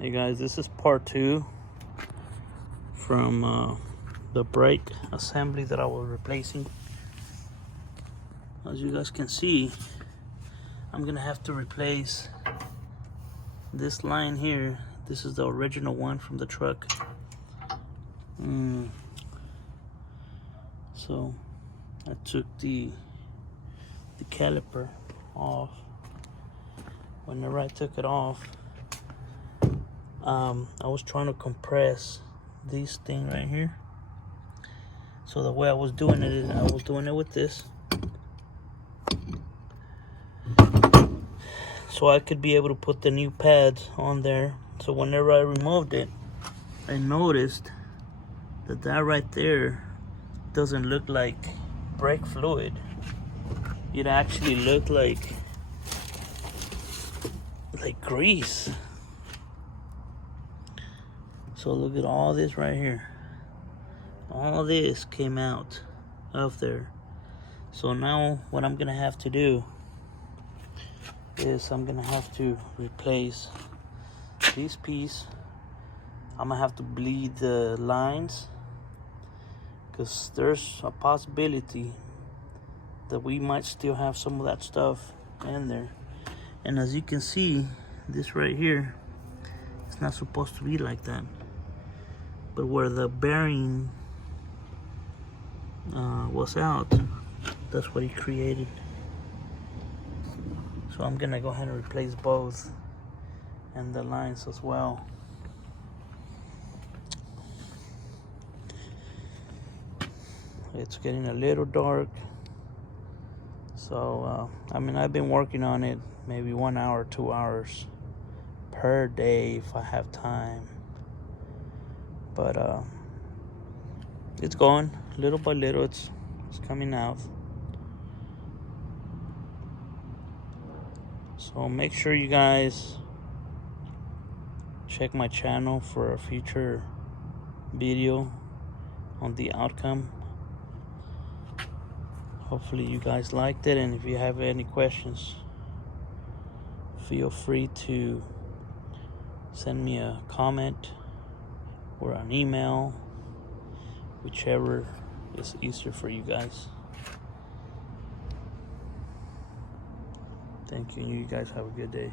Hey guys, this is part 2 from the brake assembly that I was replacing. As you guys can see, I'm gonna have to replace this line here. This is the original one from the truck. So I took the caliper off. Whenever I took it off, I was trying to compress this thing right here. So the way I was doing it is I was doing it with this, so I could be able to put the new pads on there. So whenever I removed it, I noticed that right there doesn't look like brake fluid. It actually looked like grease. So look at all this right here. All this came out of there. So now what I'm gonna have to do is I'm gonna have to replace this piece. I'm gonna have to bleed the lines, because there's a possibility that we might still have some of that stuff in there. And as you can see, this right here, it's not supposed to be like that. But where the bearing was out, that's what he created. So I'm gonna go ahead and replace both and the lines as well. It's getting a little dark, so I mean, I've been working on it maybe 1 hour, 2 hours per day if I have time. But it's going little by little. It's coming out. So make sure you guys check my channel for a future video on the outcome. Hopefully you guys liked it, and if you have any questions, feel free to send me a comment or an email, whichever is easier for you guys. Thank you. You guys have a good day.